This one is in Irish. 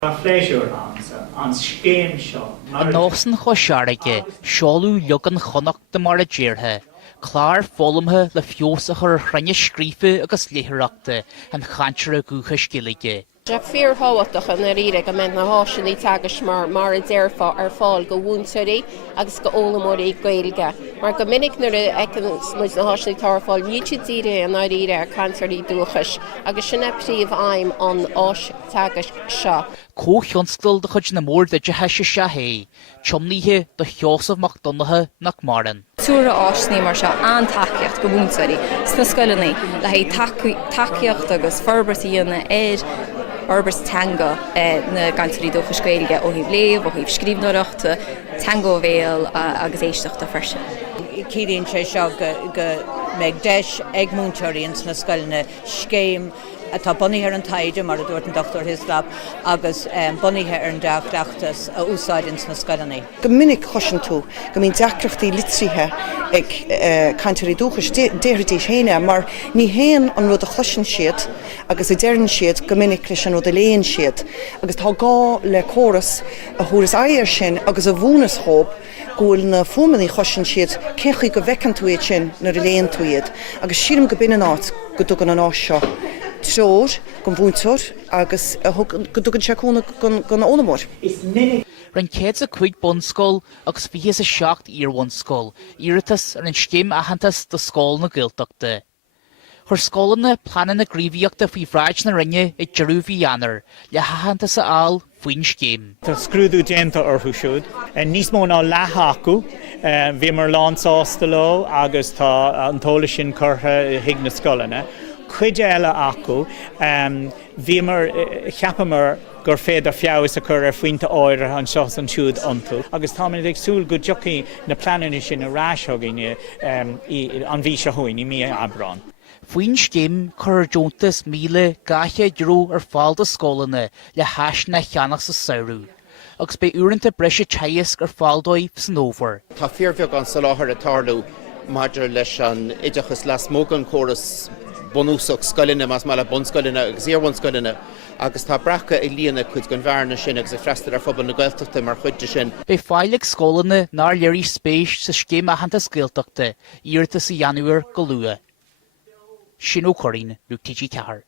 An scéim seo. An nósan choisiarige, seolú legan chonacht de mar a dtíortha. Clár fólamtha le fiosach ar chrainne scrífe agus léthreachta an chantere gúcha scilige. Ja fear háhaach an ire go men na háisinaí tagas mar a déirfa ar fáil go bhúntaí agus go ólamóí gailge. Mar go minic nuair ag mu na háisinaí tarfáil níte díre an áíre ar cantarí dúchas agus sinna príomh aim an áis tagas seo. Cóchionstal de chud na mór de heise se hé, chomníthe do cheosamh McDonagh nach marin. Túra áisní mar se antaceacht go bhúntaí, sna scoilnaí le hé taceacht agus ferbertííonna Orbers tango na gantarí dúcha scailge ó híh léamh, ó híh scríbnóireachta, tango bhéal agus éisteachta freisin. Círíonn sé seo go méid deis ag múnteoiríonn na scoilne scéim atá bunaithe ar an taide mar a dúirt an Dr. Hislop agus bunaithe ar an deachreachtas a úsáidinn na scoilnaí. Go minic chosin tú, go mín deachreachtaí litrithe ag cantarí dúchas déirdí héine, mar ní héan an rud a chosin siad agus a deirn siad go minic leis an rud a léon siad. Agus tá gá le córas a thuras éir sin agus a bhúnas hóp gúil na fumaní chosin siad cechaí go bhechan tú iad sin nar a léon tú iad. Agus siadm go bin an áit go dtugan an ás seo. Tróir, go bhúntóir agus go dtugan sé gan ólamór. Ran céad a chuig bunscoil agus bhí a seacht íorhain scoil, íiritas ar an scéim ahantas do scóil na Gaeltachta. Chur scólanna planan na gríomhíochta faoi bhráid na rinne i deireadh anar, le hahantas a áil faoin scéim. Tá scrúdú déanta orthú siúd, níos mó ná lethacu, bhí mar lánsásta lo agus tá antóla sin curtha hiag na scolanna. Cuid eile acu, bhí mar cheapamar gur féidir fiabhas a chur ar faointe áire an seo an siúd antú. Agus tá ag súil go deochaí na planan sin a ráisthgaine an bhí se thuin i mí abrán. Faoin scéim chur deontas €1,200 ar fáil do scólanna le heis na cheannach sa saoirú. Agus be uaireanta breise teas gur fáildóibh san óbhar. Tá fíorbeag an soláthar a tarlú maidir leis an idechas las mógan chóras bonúsach scoilinne mas mala bonscoilinne agus íorhain scoilinne agus tá bracha i líana chuid gon bhearna sin agus a freistar ar phobal na Gaeltachta mar chuide sin. Be fáilig scólanna ná léirí spéis sa scéim ahantas Gaeltachta, íortas i Januar go luath. Sin ó Corín, Luke TG Cahar.